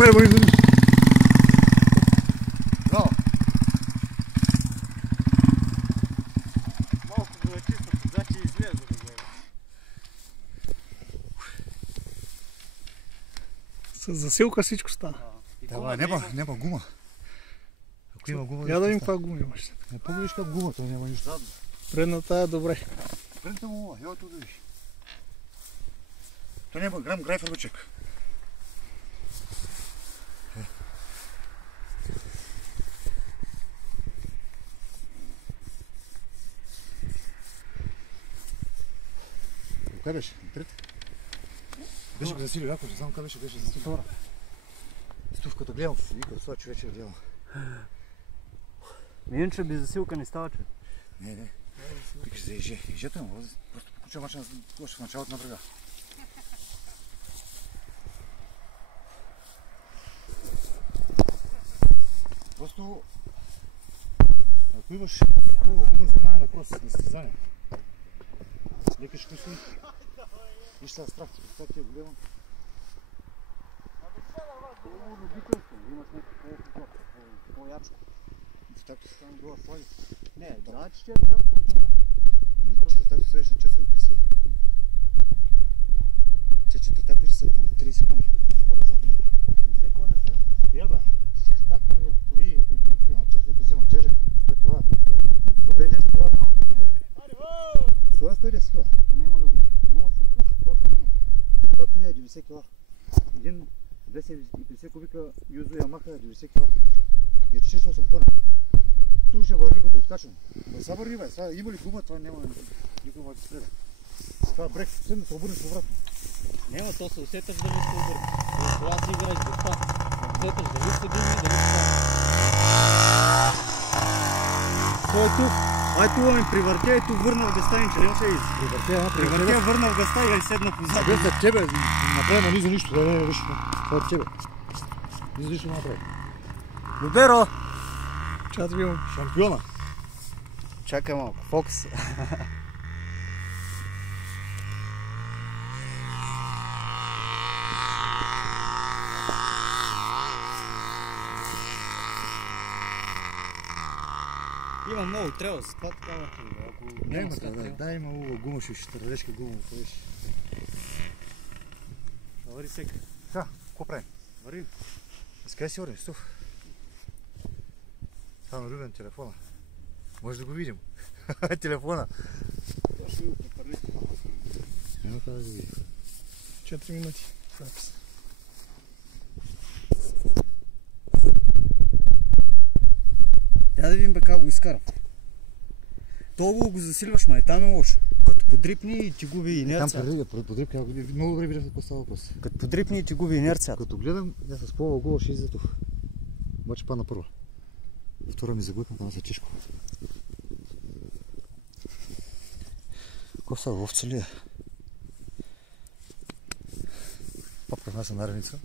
направи бъде. Браво. Малко го е чисто, значи излезе да гледа. С засилка всичко става. Това няма гума. Ако има гума... Я да видим каква гума имаш. Не помниш как гума, то няма нищо. Предната е добре. Предната му, ева тук да видиш. То няма грам грайфер бачек. Къде беше? Трета? Беше го засили ряко, не знам къде беше засили. Втора. Стув като гледам, вика, това човече е гледам. Иначе без засилка не става, че. Не. Викаш за еже. Ежето е, просто покуча мача още в началото на брега. Просто, ако имаш хубава гума за най въпрос на състезание, лекаш късно, виж сега страх, това ти е голема. Любителство, имаш някакво по-ячко. Така там била слави. Не, да, че ще е така. Че така среща често и писи. Че така ще са по 30 секунди. Говоря забили. 50 секунди са. Коя бе? Така е. Кои? Често писи, ма джежа. Спетова. 110 кила. 110 кила. То няма да го носа, просто носа. Както и е 90 кила. Един 250 кубика юзо Ямаха 90 кила. И е 48 кона. Тук ще върви като откачвам. Да са върви, бе. Сега има ли гума, това няма никога да спреда. Това е брек, съвсем да се обърнеш обратно. Няма, то се усеташ дали се обърне. Това си играеш гъста. Усеташ дали се думи, дали се стане. Той е тук. Ай това ми привъртя и тук върна в гъста, че нямаше и привъртя, върна в гъста и седна позад. Бе за тебе, направи ни за нищо, да не нищо. Това е тебе. Ни за нищо да направи. Люберо! Чат ви имам. Шампиона. Чакай малко, фокус. Има много трябва, с това такава. Няма да, дай има ува гума, ще търдешка гума. Вари сека. Ха, какво правим? Вари. Скай си орен, стув. Това на Любен телефона. Може да го видим. Телефона. Точно ми препърли. Няма това да го видим. 4 минути. Запис. Я да видим бе как го изкарам. Толкова го засилваш, ма е там е лошо. Като подрипни и ти губи инерция. Там подрипка, много добре виждам какво става въпрос. Като подрипни и ти губи инерция. Като гледам, я с пола гола ще излезе тук. Обаче падна първа. Втора ми заглъкна, там са чешко. Какво става, овце ли е? Папка внася наредница.